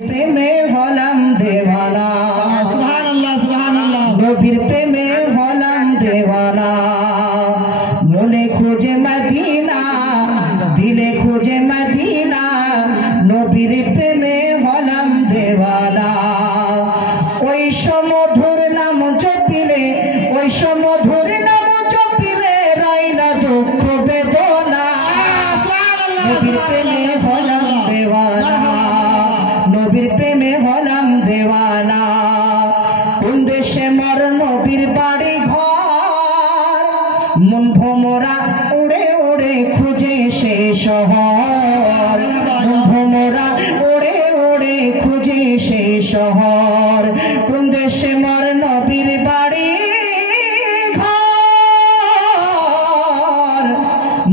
প্রেমে হলাম দেওয়ানা। সুবহানাল্লাহ সুবহানাল্লাহ। নবীর প্রেমে হলাম দেওয়ানা। মনে খোঁজে মদিনা, দিলে খোঁজে মদিনা। নবীর প্রেমে হলাম দেওয়ানা। ওই সমধুর নাম জপিলে, ওই সমধুর নাম জপিলে রাইনা দুঃখ বেদনা। নবীর প্রেমে হলাম দেওয়ানা, নবীর প্রেমে হলাম দেওয়ানা। কোন দেশে মর নবীর বাড়ি ঘর, মন ভোমরা উড়ে উড়ে খুঁজে সে শহর। মন ভোমরা উড়ে উড়ে খুঁজে সে শহর। কোন দেশে মর নবীর বাড়ি ঘর,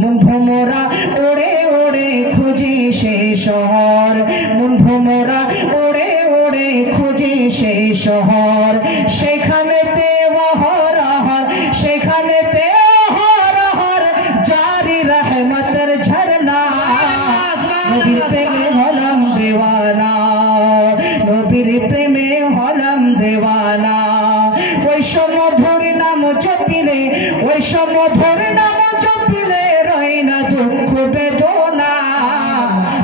মন ভোমরা উড়ে উড়ে খুঁজে সে শহর। মন ভোমরা উড়ে উড়ে খুঁজে সে শহর। সেখানেতে অহরহর, সেখানেতে অহরহর জারি রহমতের ঝরনা। নবীর প্রেমে হলাম দেওয়ানা, নবীর প্রেমে হলাম দেওয়ানা। ওই সমধুর নাম জপিলে, ওই সমধুর নাম জপিলে রইনা দুঃখ বেদনা।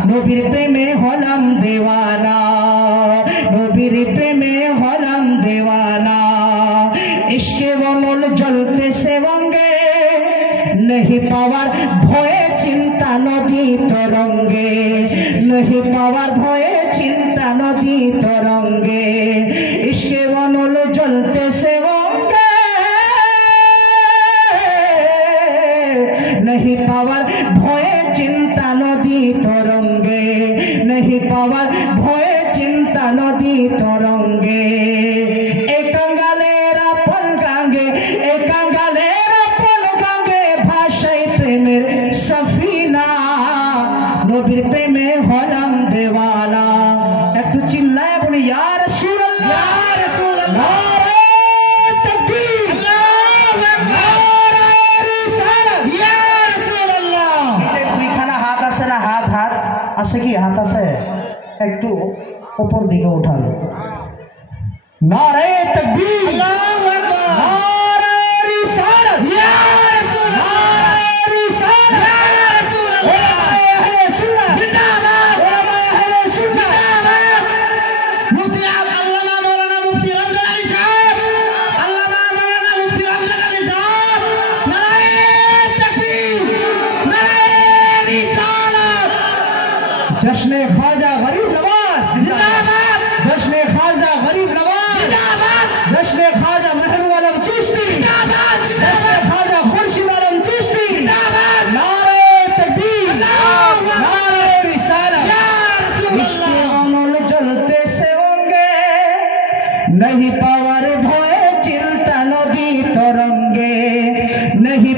নবীর প্রেমে হলাম দেওয়ানা, নবীর প্রেমে হলাম দেওয়ানা। ইশকে বনল জ্বলতেছে রঙ্গে, नहीं পাওয়ার ভয়ে চিন্তা নদী তরঙ্গে। नहीं পাওয়ার ভয়ে চিন্তা নদী তরঙ্গে। ইশকে বনল জ্বলতেছে রঙ্গে, नहीं পাওয়ার ভয়ে চিন্তা নদী তরঙ্গে। नहीं পাওয়ার ভয়ে চিন্তা নদী তরঙ্গে। এ কাঙ্গালের আপন গাঙ্গে, এ কাঙ্গালের আপন গাঙ্গে ভাষাই প্রেমের সফিনা। নবীর প্রেমে হলাম দেওয়ানা। একটু চিল্লায় বলি ইয়া রাসূলুল্লাহ, ইয়া রাসূলুল্লাহ। আছে কি হাত আছে? একটু উপর দিকে উঠান। নারে তাকবীর, আল্লাহু আকবার। নারে রিসালাত, ইয়া রাসূলুল্লাহ। নারে রিসালাত, ইয়া রাসূলুল্লাহ। আহলে সুন্নাহ জিন্দাবাদ, আহলে সুন্নাহ জিন্দাবাদ। মুফতি আল্লামা মাওলানা মুফতি রমজান আলী সাহেব, আল্লামা মাওলানা মুফতি রমজান আলী সাহেব। নারে তাকবীর, নারে রিসালাত। जश्न ख्वाजा गरीब नवाज जिंदाबाद, जश्न ख्वाजा गरीब नवाज जिंदाबाद, जश्न ख्वाजा महबूब आलम चिश्ती जिंदाबाद, जश्न ख्वाजा खुर्शीद आलम चिश्ती जिंदाबाद। नारे तकबीर, नारे रिसालत, या रसूलुल्लाह। अमल जलते से होंगे, नहीं पावर भय चिंता नदी तरंगे। नहीं